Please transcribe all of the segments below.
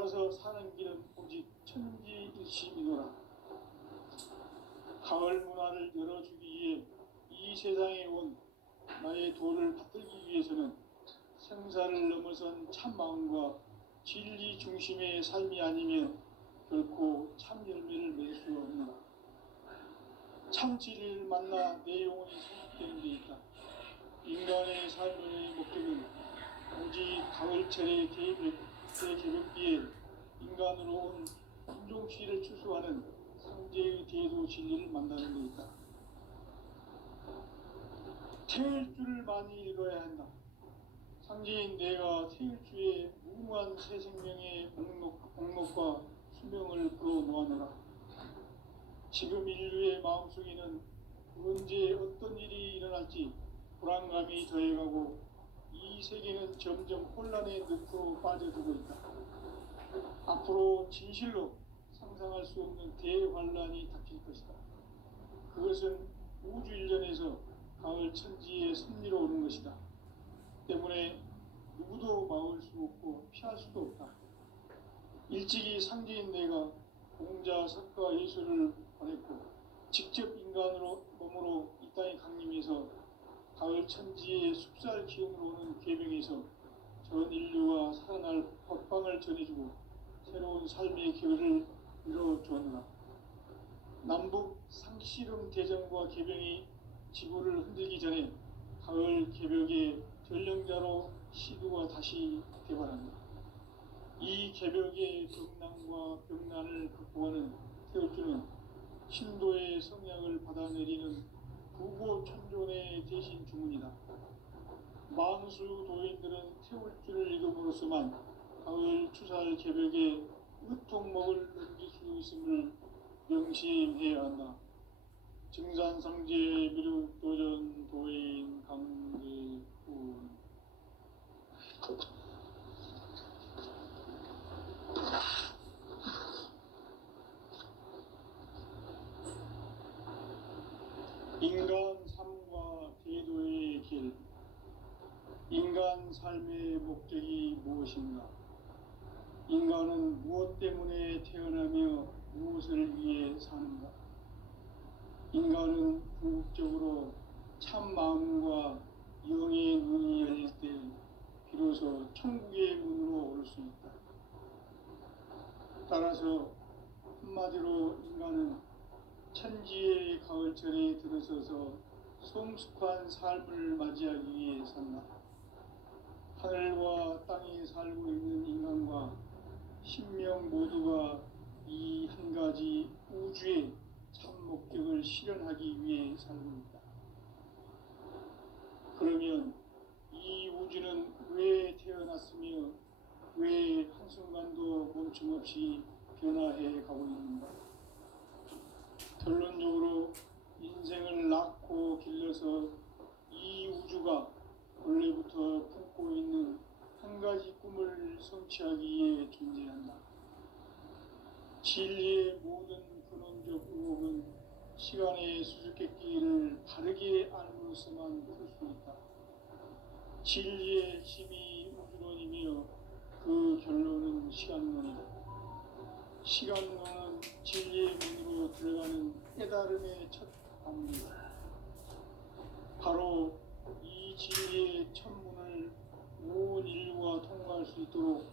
따라서 사는 길은 오직 천지일심이노라. 가을 문화를 열어주기 위해 이 세상에 온 나의 도를 받들기 위해서는 생사를 넘어선 참마음과 진리 중심의 삶이 아니면 결코 참 열매를 맺을 수 없노라. 참 진리를 만나 내 영혼이 성숙되는 데 있다. 인간의 삶의 목적은 오직 가을철의 대개벽기에 인간으로 온 인종시를 추수하는 상제의 대도 진리를 만나는 데 있다. 태일주를 많이 읽어야 한다. 상제인 내가 태일주의 무궁한 새 생명의 목록과 수명을 끌어놓아노라. 지금 인류의 마음속에는 언제 어떤 일이 일어날지 불안감이 더해가고 이 세계는 점점 혼란의 늪으로 빠져들고 있다. 앞으로 진실로 상상할 수 없는 대환란이 닥칠 것이다. 그것은 우주 일련에서 가을 천지의 섭리로 오는 것이다. 때문에 누구도 막을 수 없고 피할 수도 없다. 일찍이 상제인 내가 공자, 석가, 예수를 보냈고 직접 인간으로 몸으로 이 땅에 강림해서 가을 천지의 숲살 기운으로 오는 계명에서 전 인류가 살아날 법방을 전해주고 새로운 삶의 기회를 이뤄주었노라. 남북 상씨름 대전과 계병이 지구를 흔들기 전에 가을 개벽의 전령자로 시두가 다시 개발한다. 이 개벽의 병난과 병난을 극복하는 태울주는 신도의 성약을 받아내리는 부고천존의 대신 주문이다. 만수 도인들은 태울주를 읽음으로써만 가을 추살 개벽의 으통목을 넘길 수 있음을 명심해야 한다. 증산상제 미륵도전 도인 강대군. 인간 삶과 제도의 길. 인간 삶의 목적이 무엇인가? 인간은 무엇 때문에 태어나며 무엇을 위해 사는가? 인간은 궁극적으로 참 마음과 영의 눈이 열릴 때 비로소 천국의 문으로 오를 수 있다. 따라서 한마디로 인간은 천지의 가을철에 들어서서 성숙한 삶을 맞이하기 위해 산다. 하늘과 땅에 살고 있는 인간과 신명 모두가 이 한 가지 우주의 참 목적을 실현하기 위해 살고 있다. 그러면 이 우주는 왜 태어났으며 왜 한순간도 멈춤없이 변화해 가고 있는가? 결론적으로 인생을 낳고 길러서 이 우주가 원래부터 품고 있는 한 가지 꿈을 성취하기 위해 존재한다. 진리의 모든 근원적 의혹은 시간의 수수께끼를 바르게 알므로서만 풀 수 있다. 진리의 핵심이 우주론이며 그 결론은 시간론이다. 시간론은 진리의 문으로 들어가는 깨달음의 첫 방문이다. 바로 이 진리의 첫 문을 온 인류가 통과할 수 있도록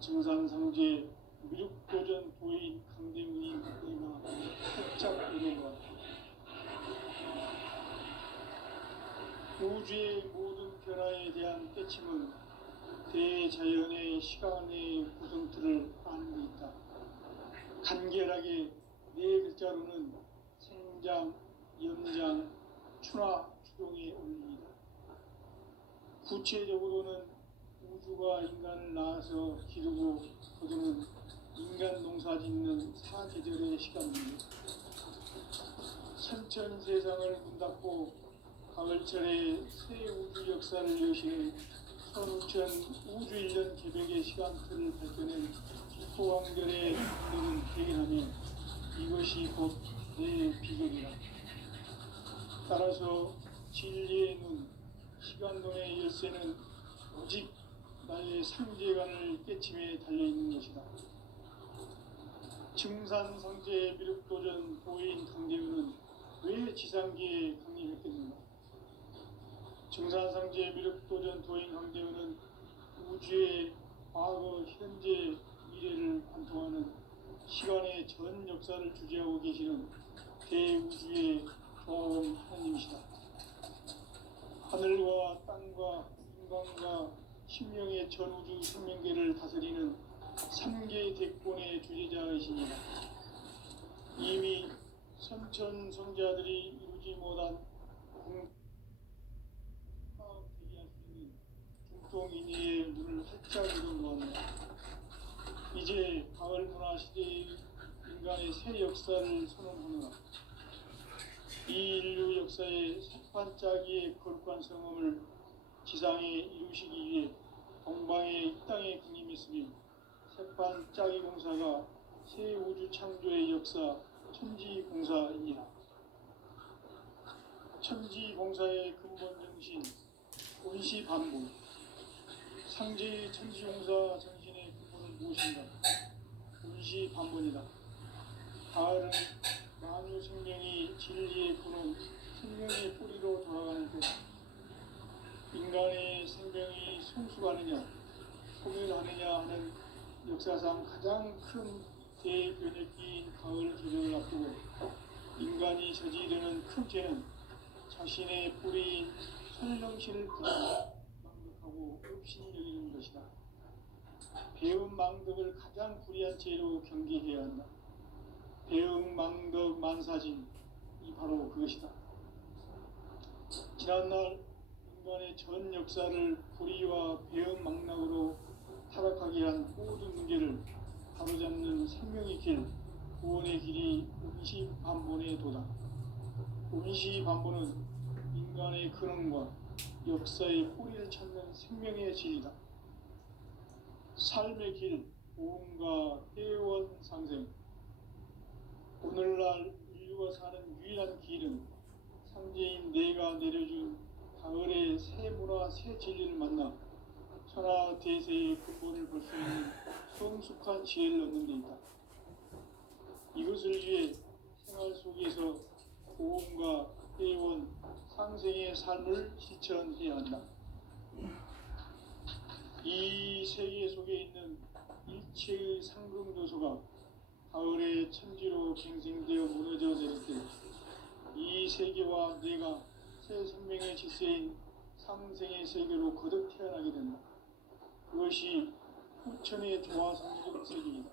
증산상제 미륵도전 도인 강대문이 내가 살짝 이룬 것 같다. 우주의 모든 변화에 대한 깨침은 대자연의 시간의 구성틀을 아는 데 있다. 간결하게 네 글자로는 생장, 연장, 추나, 추동의 원리이다. 구체적으로는 우주가 인간을 낳아서 기르고 거두는 인간 농사 짓는 사계절의 시간입니다. 선천 세상을 문 닫고 가을철에 새 우주 역사를 여시는 선우천 우주 1년 개벽의 시간틀을 밝혀낸 소강결의 강도는 대견하며 이것이 곧 내 비극이다. 따라서 진리의 눈, 시간론의 열쇠는 오직 나의 상제관을 깨침에 달려있는 것이다. 증산상제 미륵도전 도인 강대우는 왜 지상계에 강림했겠는가? 증산상제 미륵도전 도인 강대우는 우주의 과거, 현재, 미래를 관통하는 시간의 전 역사를 주재하고 계시는 대우주의 조화원 하나님이시다. 하늘과 땅과 인간과 신명의 전우주 생명계를 다스리는 3개 대권의 주재자이십니다. 이미 선천성자들이 이루지 못한 대기할 수 있는 중통인의의 문을 활짝 열어놓았다. 이제 가을 문화 시대의 인간의 새 역사를 선언하노라. 이 인류 역사의 새반짝이의 거룩한 성음을 지상에 이루시기 위해 동방의 이 땅에 강림했으며 새반짝이 공사가 새 우주 창조의 역사 천지공사입니다. 천지공사의 근본 정신 원시반복. 상제의 천지공사 정신의 근본은 무엇인가? 원시반복이다. 가을은 만유 생명이 진리의 근원, 생명의 뿌리로 돌아가는 것. 인간의 생명이 성숙하느냐, 소멸하느냐 하는 역사상 가장 큰 대변혁기인 가을 개벽을 앞두고 인간이 저지르는 큰 죄는 자신의 뿌리인 설령신을 망덕하고 업신여기는 것이다. 배은 망덕을 가장 불의한 죄로 경계해야 한다. 배응 망덕 만사진이 바로 그것이다. 지난날 인간의 전 역사를 불의와 배응 망락으로 타락하게 한 모든 문제를 바로잡는 생명의 길, 구원의 길이 원시반본의 도다. 원시반본은 인간의 근원과 역사의 뿌리를 찾는 생명의 진리다. 삶의 길, 보험과 회원 상생. 오늘날 인류가 사는 유일한 길은 상제인 내가 내려준 가을의 새 문화, 새 진리를 만나 천하 대세의 근본을 볼 수 있는 성숙한 지혜를 얻는 데 있다. 이것을 위해 생활 속에서 보험과 회원, 상생의 삶을 실천해야 한다. 이 세계 속에 있는 일체의 상승조소가 가을의 천지로 갱생되어 무너져 내릴 때 이 세계와 내가 새 생명의 질서인 상생의 세계로 거듭 태어나게 된다. 그것이 후천의 조화상제적 세계이다.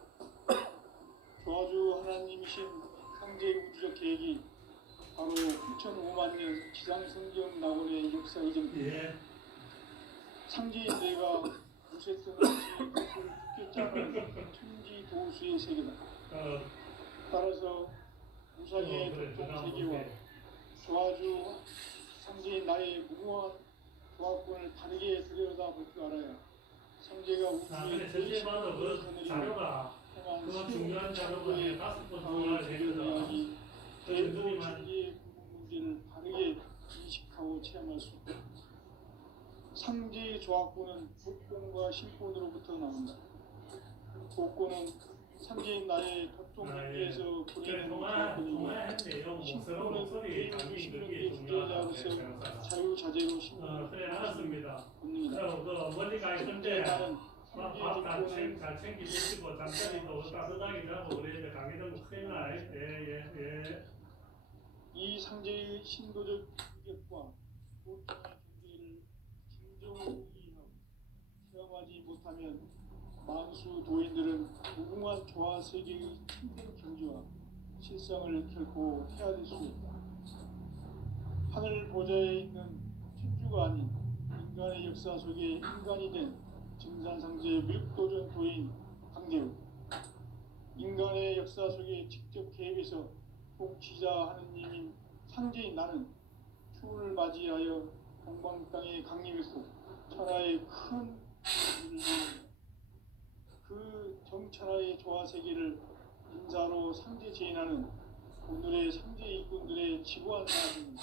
조화주 하나님이신 상제 우주적 계획이 바로 후천 5만 년 지상성경 낙원의 역사 이전입니다. 상제인 내가 무쇠성 없이 굳게 짜는 천지 도수의 세계다. 따라서 무상의 독종 세계와 조화주 상제인 나의 무궁한 조화권을 다르게 들여다볼 줄 알아야 상제가 우주의 전체 봐도 그 자료가 그 중요한 자료가 5번 정말 되거든. 대부분 천지의 궁극 문제를 다르게 인식하고 체험할 수 있다. 상제의 조화권은 복권과 신권으로부터 나온다. 복권은 상제인 나의 독종문제에서 보내는 조화권이고 신권은 개인의 신명의 주제자로서 자유자재로 신권을 그래 알았습니다. 본능이다. 그 멀리 가기 전에 나는 밥잘 챙기시고 잠자리도 따뜻하게 자고 그래야 가게 되면 큰일 나. 예. 이 상제의 신도적 규격과 고통의 경계를 진정으로 이해하고 체험하지 못하면 만수 도인들은 무궁한 조화 세계의 참된 경지와 실상을 결코 헤아릴 수 없다. 하늘 보좌에 있는 천주가 아닌 인간의 역사 속에 인간이 된 증산상제 미륵도전 도인 강대우. 인간의 역사 속에 직접 개입해서 통치자 하느님인 상제인 나는 추운을 맞이하여 동방 땅에 강림했고 천하의 큰 그 정천하의 조화 세계를 인사로 상제 제인하는 오늘의 상제 일꾼들의 지구한 사람은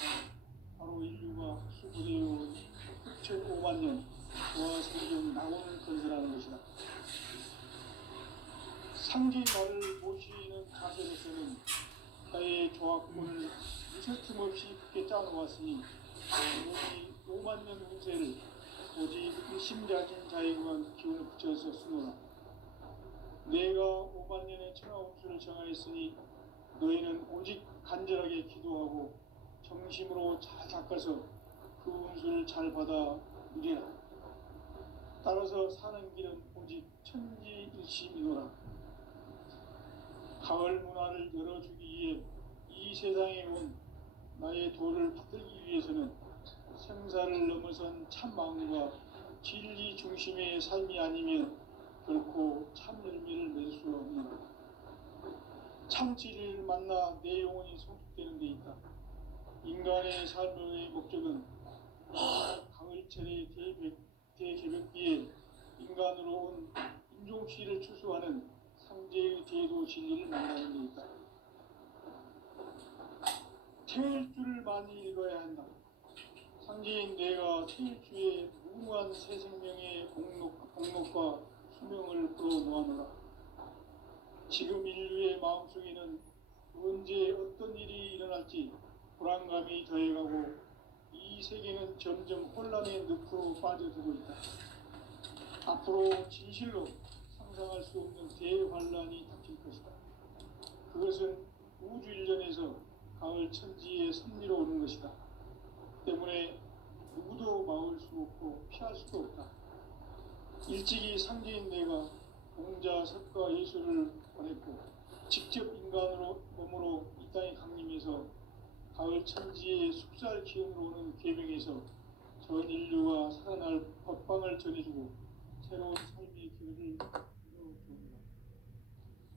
바로 인류가 수부되어온 6,5만 년 조화 세계의 낙원을 건설하는 것이다. 상제 나를 모시는 과학자로서는 나의 조합군을 무슨 틈없이 굳게 짜놓았으니 오직 5만 년 운세를 오직 의심자진 자에게만 기운을 붙여서 쓰노라. 내가 5만 년의 천하 운수를 정하였으니 너희는 오직 간절하게 기도하고 정심으로 잘 닦아서 그 운수를 잘 받아 누리라. 따라서 사는 길은 오직 천지일심이노라. 가을 문화를 열어주기 위해 이 세상에 온 나의 도를 받들기 위해서는 생사를 넘어선 참 마음과 진리 중심의 삶이 아니면 결코 참 열매를 맺을 수 없노라. 참 진리를 만나 내 영혼이 성숙되는 데 있다. 인간의 삶의 목적은 가을철의 대개벽비에 인간으로 온 인종씨를 추수하는 상제의 대도 진리를 만나는 데 있다. 태일주를 많이 읽어야 한다. 상제인 내가 태일주의 무궁한 새 생명의 공록과 수명을 풀어놓아노라. 지금 인류의 마음속에는 언제 어떤 일이 일어날지 불안감이 더해가고 이 세계는 점점 혼란의 늪으로 빠져들고 있다. 앞으로 진실로 상상할 수 없는 대환란이 닥칠 것이다. 그것은 우주 일전에서 가을 천지의 섭리로 오는 것이다. 때문에 누구도 막을 수 없고 피할 수도 없다. 일찍이 상제인 내가 공자, 석가, 예수를 보냈고 직접 인간으로 몸으로 이 땅에 강림해서 가을 천지의 숙살 기운으로 오는 계명에서 전 인류가 살아날 법방을 전해주고 새로운 삶의 기회를 열어줍니다.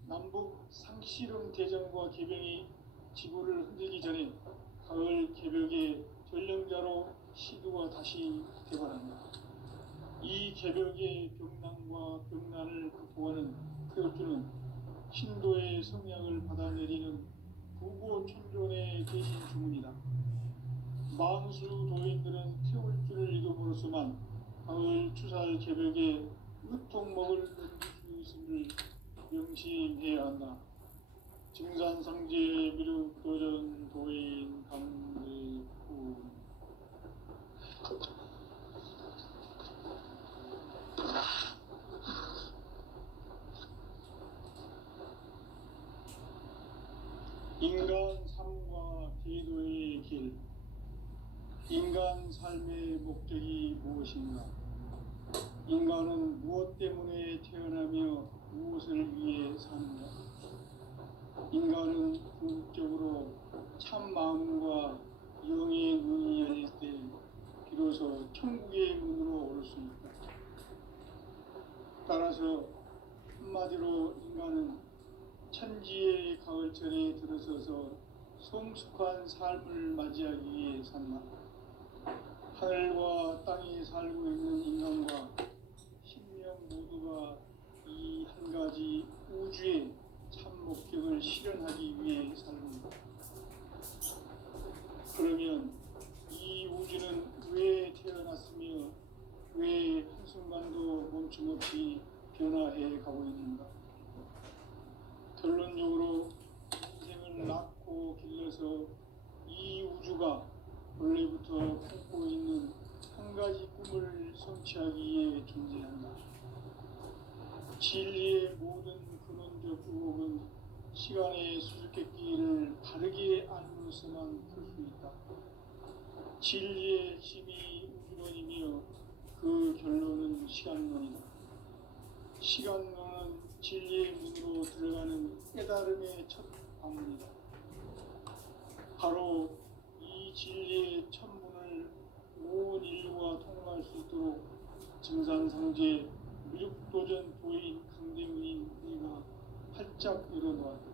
남북 상씨름 대전과 계병이 지구를 흔들기 전에 가을 개벽의 전령자로 시두가 다시 개발한다. 이 개벽의 병난과 병난을 극복하는 태울주는 신도의 성약을 받아내리는 부고천존의 대신 주문이다. 망수 도인들은 태울주를 읽음으로써만 가을 추살 개벽에 으통먹을 넘길 수 있음을 명심해야 한다. 증산상제 미륵도전 도인 강대구. 인간 삶과 제도의 길. 인간 삶의 목적이 무엇인가? 인간은 무엇 때문에 태어나며 무엇을 위해 사는가? 인간은 궁극적으로 참 마음과 영의 문이 열릴 때 비로소 천국의 문으로 올 수 있다. 따라서 한마디로 인간은 천지의 가을철에 들어서서 성숙한 삶을 맞이하기 위해 산다. 하늘과 땅에 살고 있는 인간과 신명 모두가 이 한 가지 우주의 참 목적을 실현하기 위해 살는다. 그러면 이 우주는 왜 태어났으며 왜 한순간도 멈춤없이 변화해 가고 있는가? 결론적으로 인생을 낳고 길러서 이 우주가 원래부터 품고 있는 한 가지 꿈을 성취하기 위해 존재한다. 진리의 모든 근원적 의혹은 시간의 수수께끼를 바르게 알므로서만 풀 수 있다. 진리의 핵심이 우주론이며 그 결론은 시간론이다. 시간론은 진리의 문으로 들어가는 깨달음의 첫 방문이다. 바로 이 진리의 첫 문을 온 인류가 통과할 수 있도록 증산상제 미륵도전 도인 강대문인 네가 활짝 열어놓았다.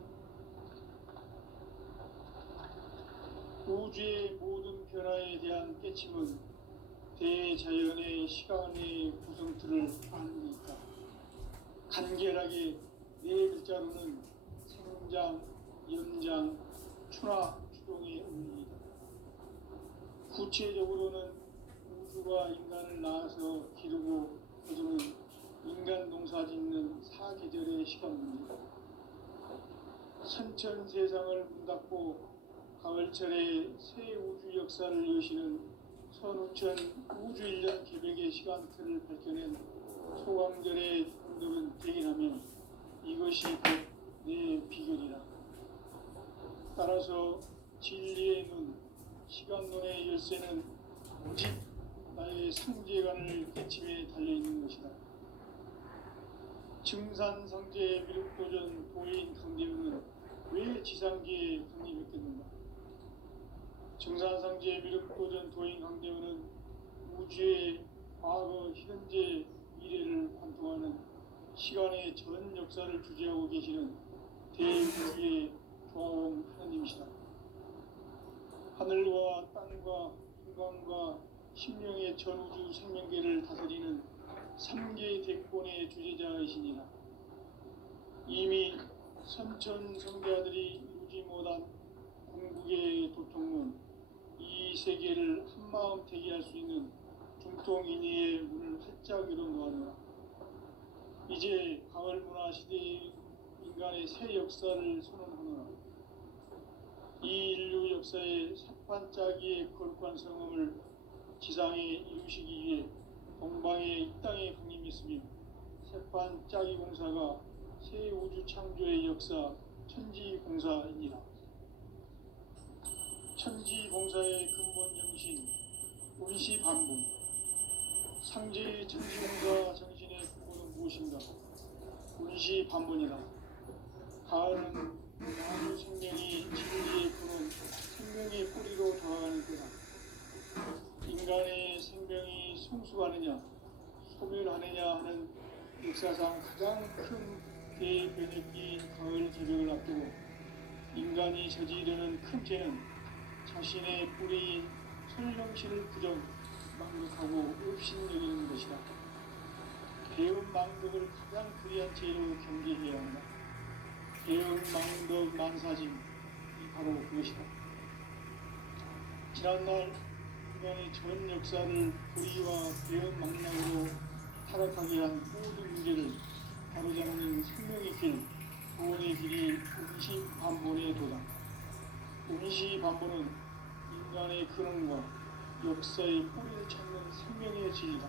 우주의 모든 변화에 대한 깨침은 대자연의 시간의 구성틀을 아는 데 있다. 간결하게 네 글자로는 생장, 연장, 추나, 추동의 의미이다. 구체적으로는 우주가 인간을 낳아서 기르고 거두는 인간 농사 짓는 사계절의 시간 문제다. 선천 세상을 문 닫고 가을철에 새 우주 역사를 여시는 선우천 우주일년 기백의 시간틀을 밝혀낸 소강절의 흔적은 대긴하며 이것이 곧 내 비결이라. 따라서 진리의 눈, 시간론의 열쇠는 오직 나의 상제관을 깨침에 달려있는 것이다. 증산상제의 미륵도전 도인 강대우는 왜 지상계에 강림했겠는가? 증산상제의 미륵도전 도인 강대우는 우주의 과거, 현재, 미래를 관통하는 시간의 전 역사를 주재하고 계시는 대우주의 조화원 하나님이시다. 하늘과 땅과 인간과 신명의 전우주 생명계를 다스리는 3개 대권의 주제자이시니라. 이미 선천 성자들이 이루지 못한 궁극의 도통문, 이 세계를 한마음 대기할 수 있는 중통인의의 문을 활짝 열어놓았노라. 이제 가을 문화 시대의 인간의 새 역사를 선언하노라. 이 인류 역사의 삿반짜기의 거룩한 성음을 지상에 이루시기 위해 동방의 이 땅에 강림했으며 삿반짜기 공사가 새 우주 창조의 역사 천지공사입니다. 천지공사의 근본 정신 운시반본. 상제의 천지공사 정신의 근본은 무엇인가? 운시반본이다. 가을은 우주 생명이 진리의 근원, 생명의 뿌리로 돌아가는 때다. 인간의 생명이 성숙하느냐, 소멸하느냐 하는 역사상 가장 큰 대변혁기인 가을 개벽을 앞두고 인간이 저지르는 큰 죄는 자신의 뿌리인 설령실을 부정, 망극하고 업신여기는 것이다. 배운 망덕을 가장 불의한 죄로 경계해야 한다. 배운 망덕 만사짐이 바로 그것이다. 지난날 인간의 전 역사를 불의와 배운 망락으로 타락하게 한 모든 문제를 바로잡는 생명의 길, 구원의 길이 운시반본에 도다. 운시반본은 인간의 근원과 역사의 뿌리를 찾는 생명의 진리다.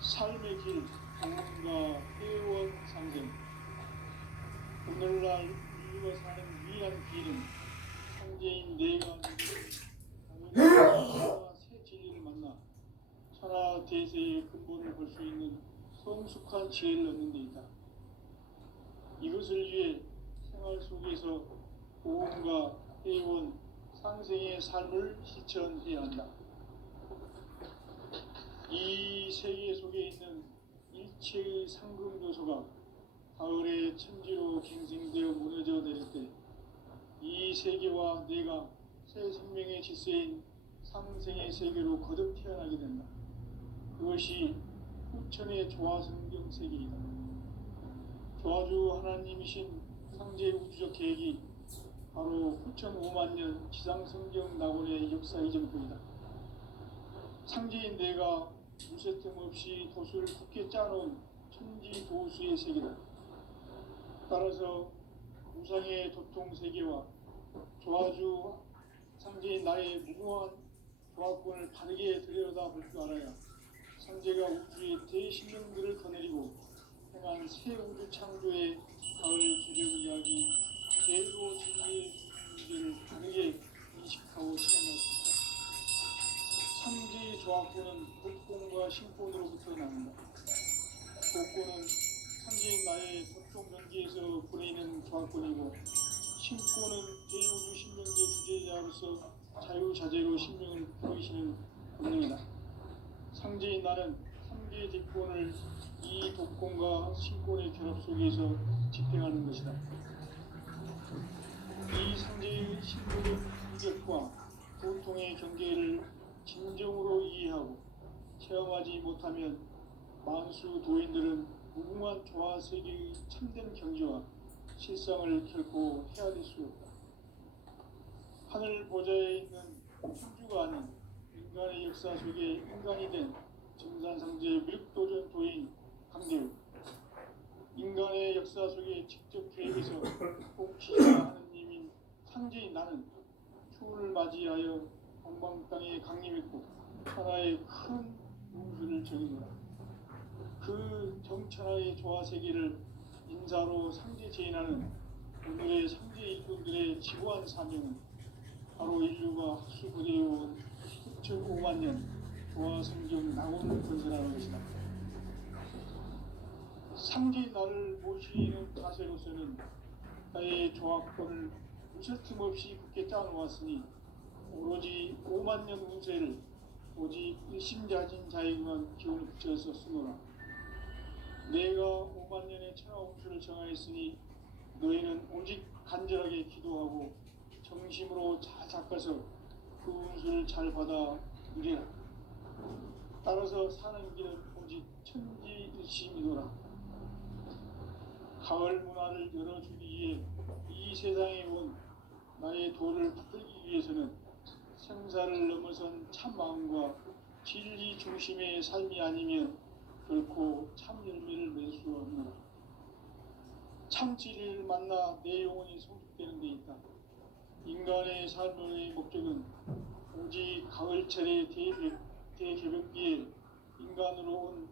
삶의 길, 공원과 회원 상생. 오늘날 인류가 사는 유일한 길은 상제인 내가 가을과 새 진리를 만나 천하 대세의 근본을 볼 수 있는 성숙한 지혜를 얻는 데 있다. 이것을 위해 생활 속에서 보험과 회원, 상생의 삶을 실천해야 한다. 이 세계 속에 있는 일체의 상금 요소가 가을의 천지로 갱생되어 무너져 내릴 때 이 세계와 내가 새 생명의 질서인 상생의 세계로 거듭 태어나게 된다. 그것이 후천의 조화성경 세계이다. 조화주 하나님이신 상제 우주적 계획이 바로 후천 5만년 지상성경 낙원의 역사 이전뿐이다. 상제인 내가 무쇠틈 없이 도수를 굳게 짜놓은 천지도수의 세계다. 따라서 우상의 도통 세계와 조화주 상제인 나의 무모한 조화권을 바르게 들여다볼 줄 알아야 상제가 우주의 대신령들을 거느리고 행한 새 우주 창조의 가을 개벽 이야기, 제도 진리의 문제를 바르게 인식하고 체험할 수 있다. 상제의 조화권은 복권과 신권으로부터 나온다. 복권은 상제인 나의 도통 경계에서 보내는 조화권이고, 신권은 제5주 신명계 주제자로서 자유자재로 신명을 보이시는 본능이다. 상제인 나는 3개의 뒷권을 이 독권과 신권의 결합 속에서 집행하는 것이다. 이 상제의 신분의 인격과 고통의 경계를 진정으로 이해하고 체험하지 못하면 만수 도인들은 무궁한 조화 세계의 참된 경지와 실상을 결코 헤아릴 수 없다. 하늘 보좌에 있는 천주가 아닌 인간의 역사 속에 인간이 된 증산상제의 미륵도전 도인 강대우. 인간의 역사 속에 직접 계획해서 복지자 하느님인 상제인 나는 추운을 맞이하여 동방 땅에 강림했고 천하의 큰 우주를 정의노라. 그 정천하의 조화 세계를 인사로 상제 제인하는 오늘의 상제 일꾼들의 지고한 사명은 바로 인류가 학수고대해온 6,500만 년 조화 성경 낙원을 건설하는 것이다. 상제인 나를 모시는 가세로서는 나의 조화권을 무실 틈 없이 굳게 짜놓았으니 오로지 5만 년 운세를 오직 일심자진 자에게만 기운을 붙여서 쓰노라. 내가 5만 년의 천하 운수를 정하였으니 너희는 오직 간절하게 기도하고 정심으로 잘 닦아서 그 운수를 잘 받아 누리라. 따라서 사는 길은 오직 천지일심이노라. 가을 문화를 열어주기 위해 이 세상에 온 나의 도를 붙들기 위해서는 생사를 넘어선 참 마음과 진리 중심의 삶이 아니면 결코 참 열매를 맺을 수 없노라. 참 진리를 만나 내 영혼이 성숙되는 데 있다. 인간의 삶의 목적은 오직 가을철의 대개벽기에 인간으로 온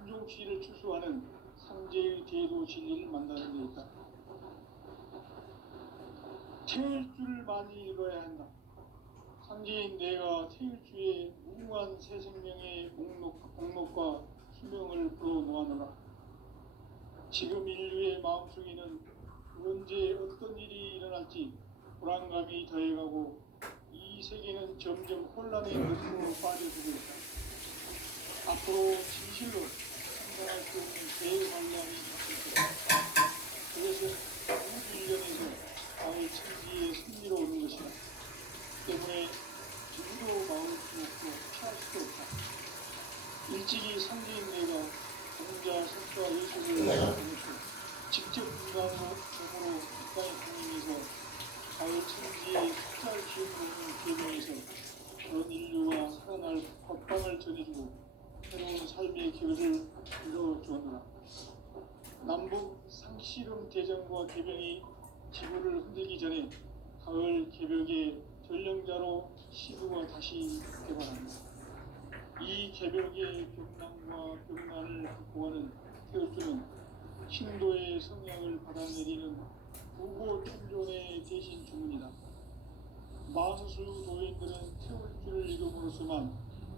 인종치를 추수하는 상제의 대도 진리를 만나는 데 있다. 태일주를 많이 읽어야 한다. 상제인 내가 태일주의 무궁한 새 생명의 목록과 수명을 불어놓아노라. 지금 인류의 마음속에는 언제 어떤 일이 일어날지 불안감이 더해가고 이 세계는 점점 혼란의 늪으로 빠져들고 있다. 앞으로 진실로 상상할 수 없는 대환란이 있을 것이다. 그것은 우주 일련에서 나의 천지에 승리로 오는 것이다. 때문에 누구도 막을 수 없고 피할 수도 없다. 일찍이 상제인 내가 공자, 석가, 예수를 보내서 직접 인간으로 몸으로 이 땅에 공인해서 가을 천지의 숫자를 기억하는 계명에서 그런 인류가 살아날 법방을 전해주고 새로운 삶의 길을 이루어주었노라. 남북 상씨름 대전과 개병이 지구를 흔들기 전에 가을 개벽의 전령자로 시부가 다시 개발한다. 이 개벽의 병난과 병난을 극복하는 태울주는 신도의 성향을 받아내리는 부고 천존의 대신 주문이다. 만수 도인들은 태울주를 읽음으로써만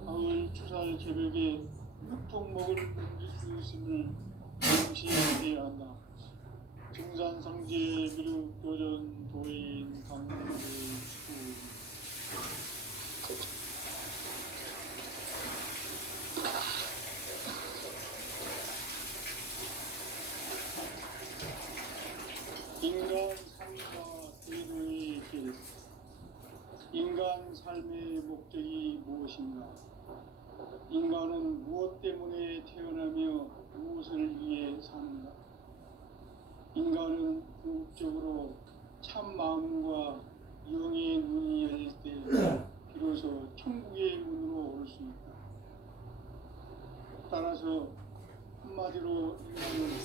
가을 추살 개벽의 육통목을 넘길 수 있음을 명시해야 한다. 증산상제 미륵 교전 도인 강대수 인간 삶과 대도의 길. 인간 삶의 목적이 무엇인가? 인간은 무엇 때문에 태어나며 무엇을 위해 사는가? 인간은 궁극적으로 참 마음과 영의 눈이 열릴 때 비로소 천국의 문으로 올 수 있다. 따라서 한마디로 인간은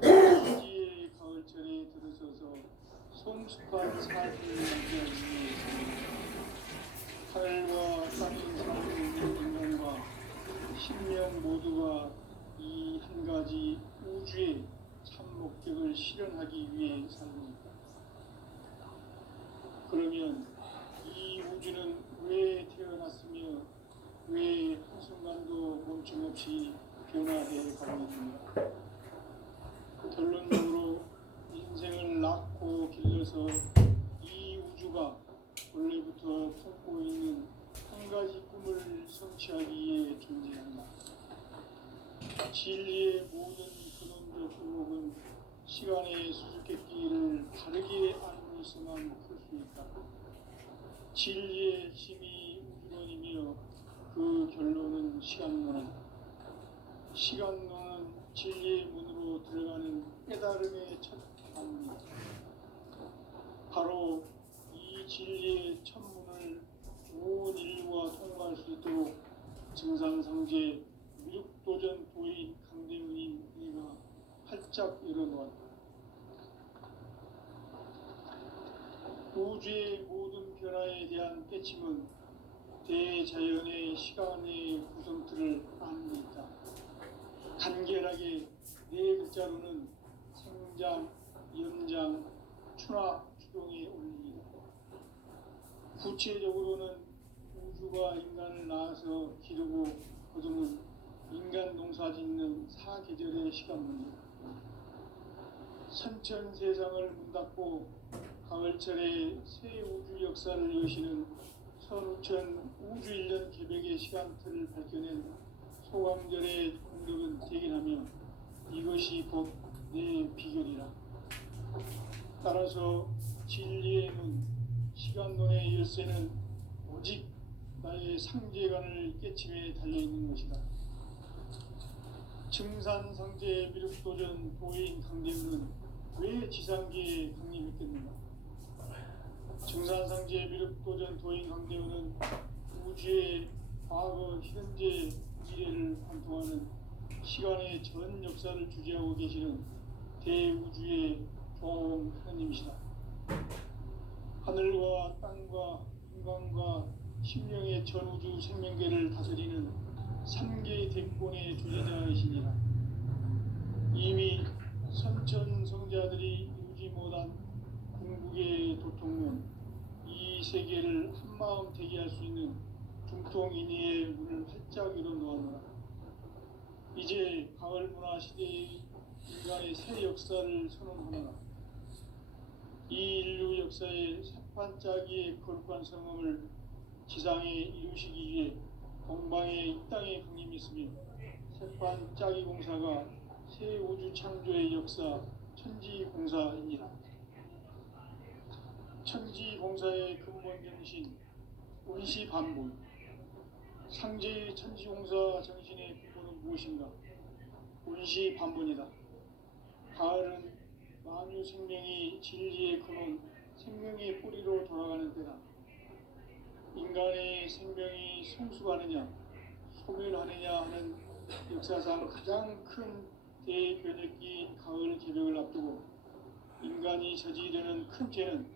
천지의 가을철에 들어서서 성숙한 삶을 유지하기 위해서 하늘과 땅인 삶을 있는 인간과 신명 모두가 이 한 가지 우주의 참 목적을 실현하기 위해 살고 있다. 그러면 이 우주는 왜 태어났으며 왜 한순간도 멈춤없이 변화해 가고 있는가? 결론적으로 인생을 낳고 길러서 이 우주가 원래부터 품고 있는 한 가지 꿈을 성취하기 위해 존재한다. 진리의 모든 근원적 의혹은 시간의 수수께끼를 다르게 알고 있어만 풀 수 있다. 진리의 힘이 우주론이며 그 결론은 시간론이다. 시간론은 진리의 문으로 들어가는 깨달음의 첫 방문이다. 바로 이 진리의 첫 문을 온 인류가 통과할 수 있도록 증산상제 미륵도전 도인 강대문인 네가 활짝 열어놓았다. 우주의 모든 변화에 대한 깨침은 대자연의 시간의 구성틀을 아는 데 있다. 간결하게 네 글자로는 생장, 연장, 추나 추동에 올립니다. 구체적으로는 우주가 인간을 낳아서 기르고 거두는 인간 농사 짓는 사계절의 시간 문제. 선천 세상을 문 닫고 가을철에 새 우주 역사를 여시는 선우천 우주 1년 개백의 시간틀을 밝혀낸 소강절의 공덕은 대긴하며 이것이 곧 내 비결이라. 따라서 진리의 문, 시간론의 열쇠는 오직 나의 상제관을 깨침에 달려있는 것이다. 증산상제 미륵도전 도인 강대우는 왜 지상계에 강림했겠는가? 증산상제 미륵도전 도인 강대우는 우주의 과거, 현재, 미래를 관통하는 시간의 전 역사를 주재하고 계시는 대우주의 조음 하느님이시다. 하늘과 땅과 인간과 신명의 전우주 생명계를 다스리는 3개 대권의 주제자이시니라. 이미 선천성자들이 이루지 못한 궁극의 도통론, 이 세계를 한마음 되게 할 수 있는 중통인의의 문을 활짝 열어놓았노라. 이제 가을 문화 시대의 인간의 새 역사를 선언하노라. 이 인류 역사의 새판짜기의 거룩한 성음을 지상에 이루시기 위해 동방의 이 땅에 강림했으며 새판짜기 공사가 새 우주 창조의 역사 천지공사이니라. 천지공사의 근본 정신 운시반본. 상제의 천지공사 정신의 근본은 무엇인가? 운시반본이다. 가을은 만유 생명이 진리의 근원, 생명의 뿌리로 돌아가는 때다. 인간의 생명이 성숙하느냐, 소멸하느냐 하는 역사상 가장 큰 대변혁기인 가을 개벽을 앞두고 인간이 저지르는 큰 죄는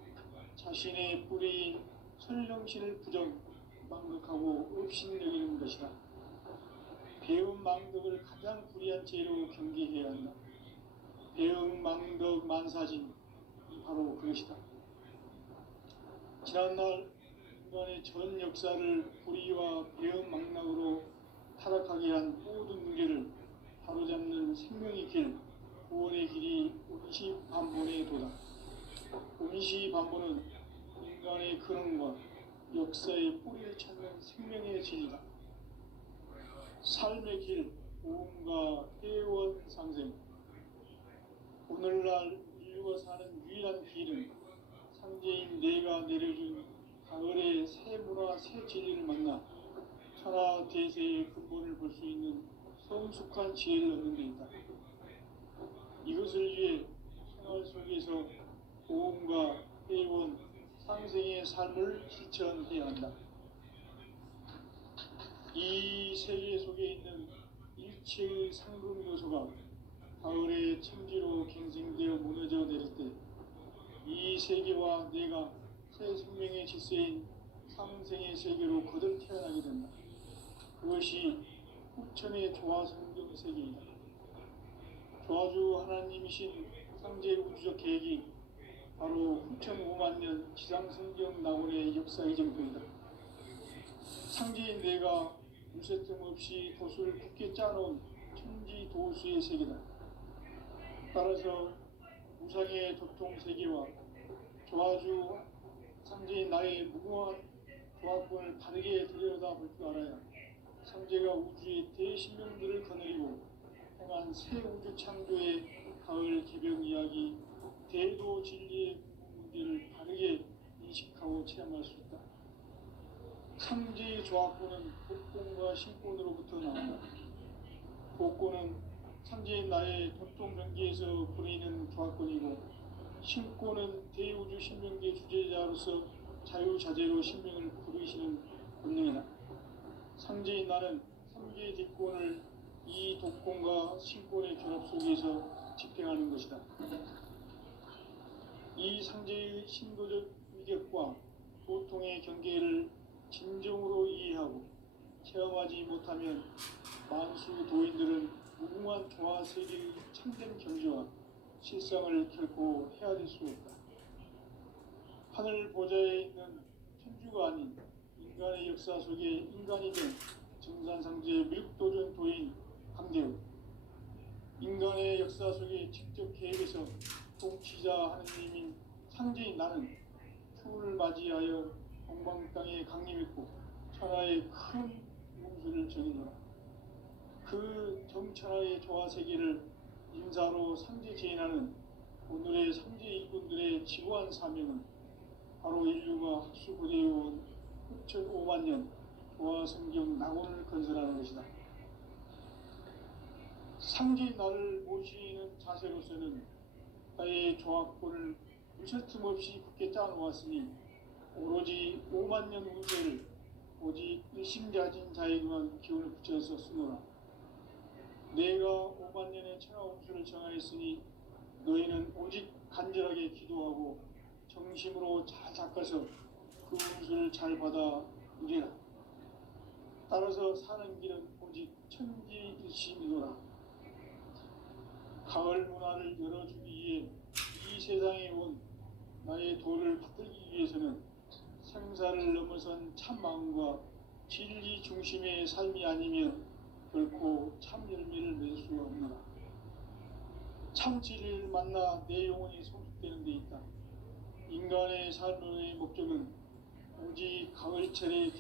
자신의 뿌리인 설령신을 부정, 망극하고 업신여기는 것이다. 배움 망덕을 가장 불의한 죄로 경계해야 한다. 배움 망덕 만사진, 바로 그것이다. 지난날 인간의 전 역사를 불의와 배움 망락으로 타락하게 한 모든 문제를 바로잡는 생명의 길, 구원의 길이 운시반본의 도다. 운시반본은 인간의 근원과 역사의 뿌리를 찾는 생명의 진리다. 삶의 길, 오음과 회원 상생. 오늘날 인류가 사는 유일한 길은 상제인 내가 내려준 가을의 새 문화, 새 진리를 만나 천하 대세의 근본을 볼 수 있는 성숙한 지혜를 얻는 데 있다. 이것을 위해 생활 속에서 오음과 회원, 상생의 삶을 실천해야 한다. 이 세계 속에 있는 일체의 상금 요소가 가을의 천지로 갱생되어 무너져 내릴 때 이 세계와 내가 새 생명의 질서인 상생의 세계로 거듭 태어나게 된다. 그것이 후천의 조화성경 세계이다. 조화주 하나님이신 상제 우주적 계획이 바로 후천 5만 년 지상성경 낙원의 역사의 정도이다. 상제인 내가 무쇠뜸 없이 도수를 굳게 짜놓은 천지 도수의 세계다. 따라서 우상의 도통 세계와 조화주 상제인 나의 무궁한 조화권을 바르게 들여다볼 줄 알아야 상제가 우주의 대신명들을 거느리고 행한 새 우주 창조의 가을 개벽 이야기, 대도 진리의 문제를 바르게 인식하고 체험할 수 있다. 상제의 조화권은 복권과 신권으로부터 나온다. 복권은 상제인 나의 도통 경계에서 보내는 조화권이고, 신권은 대우주 신명계 주제자로서 자유자재로 신명을 부르시는 본능이다. 상제인 나는 3개의 뒷권을 이 독권과 신권의 결합 속에서 집행하는 것이다. 이 상제의 신도적 위격과 고통의 경계를 진정으로 이해하고 체험하지 못하면 만수 도인들은 무궁한 조화 세계의 참된 경지와 실상을 결코 헤아릴 수 없다. 하늘 보좌에 있는 천주가 아닌 인간의 역사 속에 인간이 된 정산상제의 밀도전 도인 강대우, 인간의 역사 속에 직접 계획해서 통치자 하느님인 상제인 나는 추운을 맞이하여 동방 땅에 강림했고 천하의 큰 용수를 정의노라. 그 정천하의 조화 세계를 인사로 상제 제인하는 오늘의 상제 일꾼들의 지고한 사명은 바로 인류가 학수고대해온 흑천 5만 년 조화 성경 낙원을 건설하는 것이다. 상제인 나를 모시는 자세로서는 나의 조합권을 무쇠틈 없이 굳게 짜놓았으니 오로지 5만 년 운세를 오직 일심자진 자에게만 기운을 붙여서 쓰노라. 내가 5만 년의 천하 운수를 정하였으니 너희는 오직 간절하게 기도하고 정심으로 잘 닦아서 그 운수를 잘 받아 누리라. 따라서 사는 길은 오직 천지일심이노라. 가을 문화를 열어주기 위해 이 세상에 온 나의 도를 받들기 위해서는 생사를 넘어선 참 마음과 진리 중심의 삶이 아니면 결코 참 열매를 맺을 수가 없노라. 참 진리를 만나 내 영혼이 성숙되는 데 있다. 인간의 삶의 목적은 오직 가을철의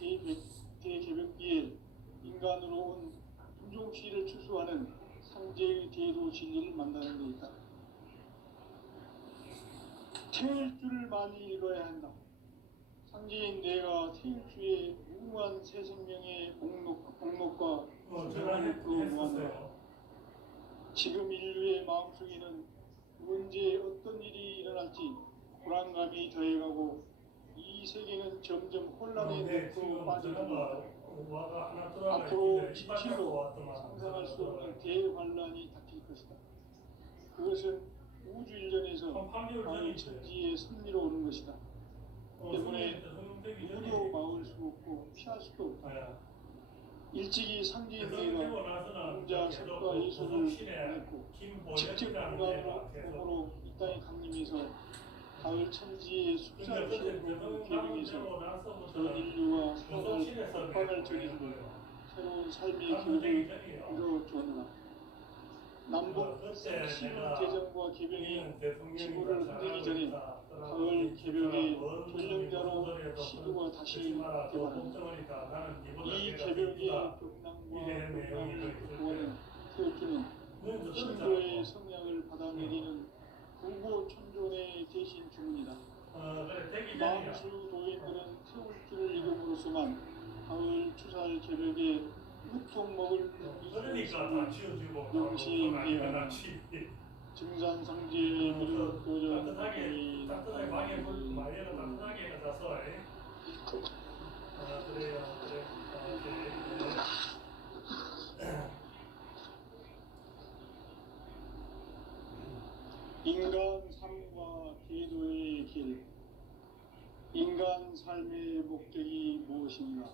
대개벽기에 인간으로 온 품종씨를 추수하는 상제의 대도 진리를 만나는 데 있다. 태일 줄을 많이 읽어야 한다. 상제인 내가 태일 주에 무궁한 새 생명의 공목과 전화했었어요. 지금 인류의 마음속에는 언제 어떤 일이 일어날지 불안감이 더해가고 이 세계는 점점 혼란의 늪으로 빠져들고 앞으로 진실로 상상할 수 없는 대환란이 닥칠 것이다. 그것은 우주 일련에서 광희 천지의 섭리로 오는 것이다. 때문에 누구도 막을 수 없고 피할 수도 없다. 일찍이 상제인 내가 공자 석과 예수를 보냈고 직접 인간으로 몸으로 이 땅에 강림해서 가을 천지의 숲살 피우는 계명에서 전 인류와 석방을 전해주고 새로운 삶의 길을 이뤄주었노라. 남북 신문 대전과 개병이 지구를 흔들기 전에 가을 개벽의 전령자로 시도가 다시 개발한다. 이 개벽의 경랑과 건강을 구하는 태극기는 신도의 성향을 받아내리는 부고천존의 대신 주문이다. 마음수 도인들은 태울 줄을 이름으로서만 가을 추살 개벽에 우통 먹을 명시해야 증산상제의 미륵 도전 따뜻하게 마리아가 가서 그래요. 인간 삶과 계도의 길. 인간 삶의 목적이 무엇인가?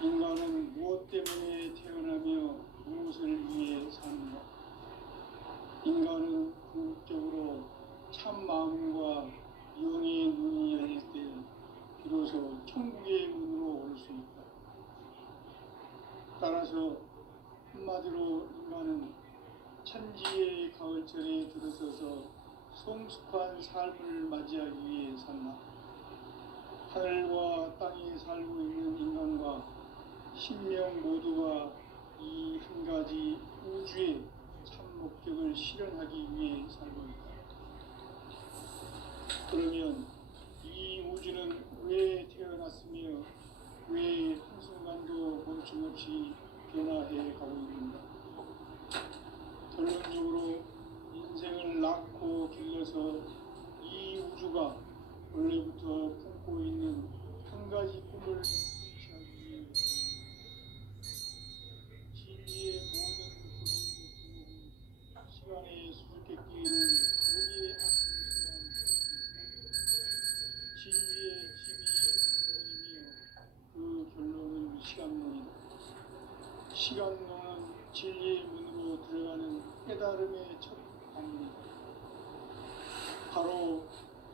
인간은 무엇 때문에 태어나며 무엇을 위해 사는가? 인간은 궁극적으로 참 마음과 영의 눈이 열릴 때 비로소 천국의 문으로 올 수 있다. 따라서 한마디로 인간은 천지의 가을철에 들어서서 성숙한 삶을 맞이하기 위해 산다. 하늘과 땅에 살고 있는 인간과 신명 모두가 이 한 가지 우주의 참 목적을 실현하기 위해 살고 있다. 그러면 이 우주는 왜 태어났으며 왜 한순간도 멈춤없이 변화해 가고 있는가? 결론적으로 인생을 낳고 길러서 이 우주가 원래부터 품고 있는 한 가지 꿈을 실현하기 위해 진리의 모든 구름과 시간의 시간론은 진리의 문으로 들어가는 깨달음의 첫 방문이다. 바로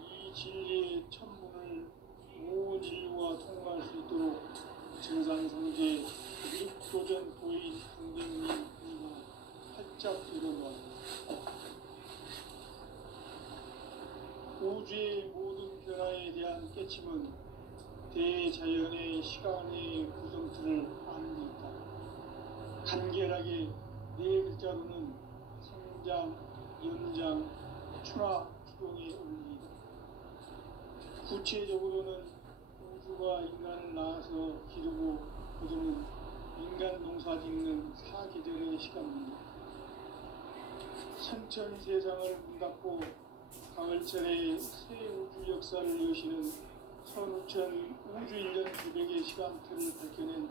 이 진리의 첫 문을 온 인류가 통과할 수 있도록 증산성제 육도전 도인 강대문이 활짝 일어나왔다. 우주의 모든 변화에 대한 깨침은 대자연의 시간의 구성틀을 아는 데 있다. 간결하게 네 글자로는 생장, 연장, 추나 추동의 원리이다. 구체적으로는 우주가 인간을 낳아서 기르고 거두는 인간 농사 짓는 사계절의 시간입니다. 천천 세상을 문 닫고 가을철에 새 우주 역사를 여시는 선우천 우주 1년 900의 시간틀을 밝혀낸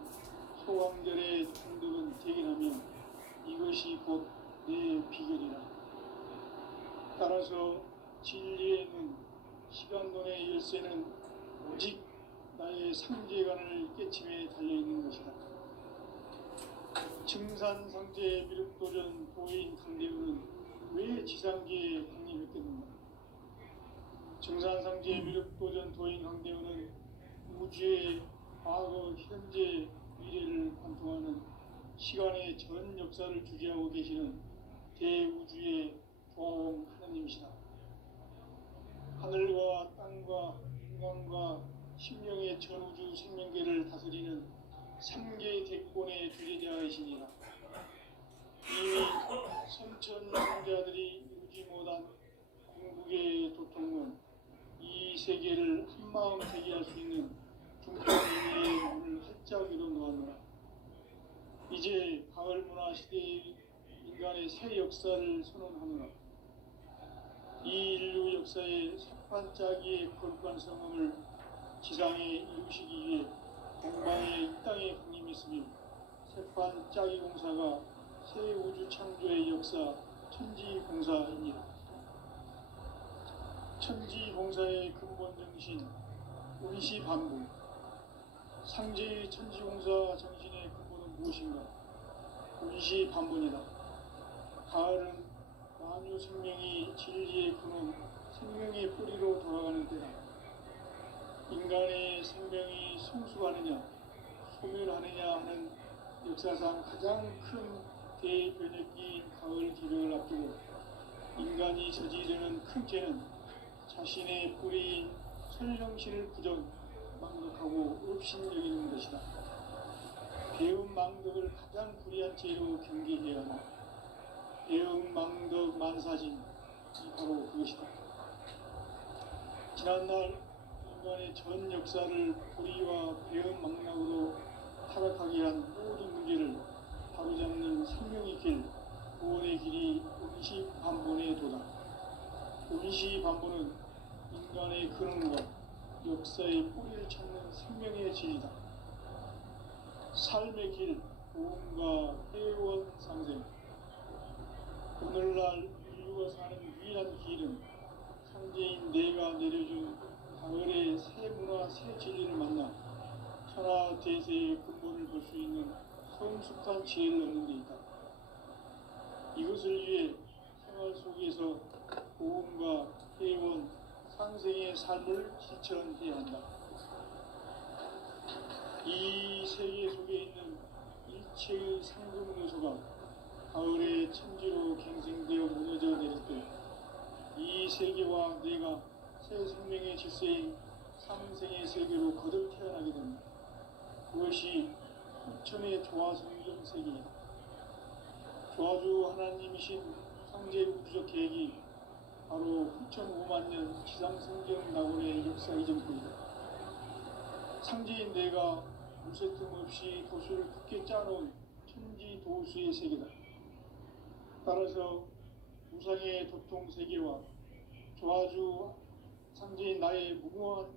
소강절의 총독은 대견하며 이것이 곧 내 비결이라. 따라서 진리의 눈, 시간론의 열쇠는 오직 나의 상제관을 깨침에 달려있는 것이다. 증산상제 미륵도전 도인 강대우는 왜 지상계에 강림했겠는가? 증산상제 미륵도전 도인 강대우는 우주의 과거, 현재, 미래를 관통하는 시간의 전 역사를 주재하고 계시는 대우주의 조화원 하나님이시다. 하늘과 땅과 인간과 심령의 전우주 생명계를 다스리는 3개 대권의 주재자이시니라. 이미 선천 성자들이 이루지 못한 궁극의 도통은 이 세계를 한마음 되게 할 수 있는 중통의 문을 활짝 열어 놓았노라. 이제 가을 문화 시대의 인간의 새 역사를 선언하노라. 이 인류 역사의 석반짜기의 거룩한 성음을 지상에 이루시기 위해 동방의 이 땅에 강림했으며 색반짜기 공사가 새 우주 창조의 역사 천지공사입니다. 천지공사의 근본 정신 운시반부. 상제의 천지공사 정신의 근본은 무엇인가? 운시반본이다. 가을은 만유 생명이 진리의 근원, 생명의 뿌리로 돌아가는 때다. 인간의 생명이 성숙하느냐, 소멸하느냐 하는 역사상 가장 큰 대변혁기인 가을 기력을 앞두고 인간이 저지르는 큰 죄는 자신의 뿌리인 설령신을 부정, 망덕하고 업신여기는 것이다. 배운 망덕을 가장 불의한 죄로 경계해야 하나. 배운 망덕 만사진이 바로 그것이다. 지난날 인간의 전 역사를 불의와 배은 망락으로 타락하게 한 모든 문제를 바로잡는 생명의 길, 구원의 길이 운시반본의 도다. 운시반본은 인간의 근원과 역사의 뿌리를 찾는 생명의 진리다. 삶의 길, 구원과 회원 상생. 오늘날 인류가 사는 유일한 길은 상제인 내가 내려준 가을의 새 문화, 새 진리를 만나 천하 대세의 근본을 볼 수 있는 성숙한 지혜를 얻는 데 있다. 이것을 위해 생활 속에서 고음과 회원, 상생의 삶을 실천해야 한다. 이 세계 속에 있는 일체의 상금 요소가 가을의 천지로 갱생되어 무너져 내릴 때 이 세계와 내가 새 생명의 질서인 상생의 세계로 거듭 태어나게 됩니다. 그것이 후천의 조화성경 세계이다. 조화주 하나님이신 상제 우주적 계획이 바로 후천 5만 년 지상성경 낙원의 역사 이전부이다. 상제인 내가 무쇠틈 없이 도수를 굳게 짜놓은 천지 도수의 세계다. 따라서 우상의 도통 세계와 조화주 상제인 나의 무궁한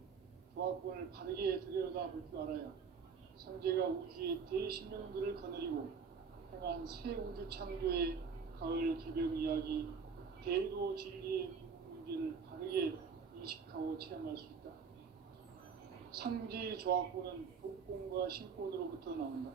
조화권을 바르게 들여다볼 줄 알아야 상제가 우주의 대신령들을 거느리고 행한 새 우주 창조의 가을 개벽 이야기, 대도 진리의 문제를 바르게 인식하고 체험할 수 있다. 상제의 조화권은 복공과 신권으로부터 나온다.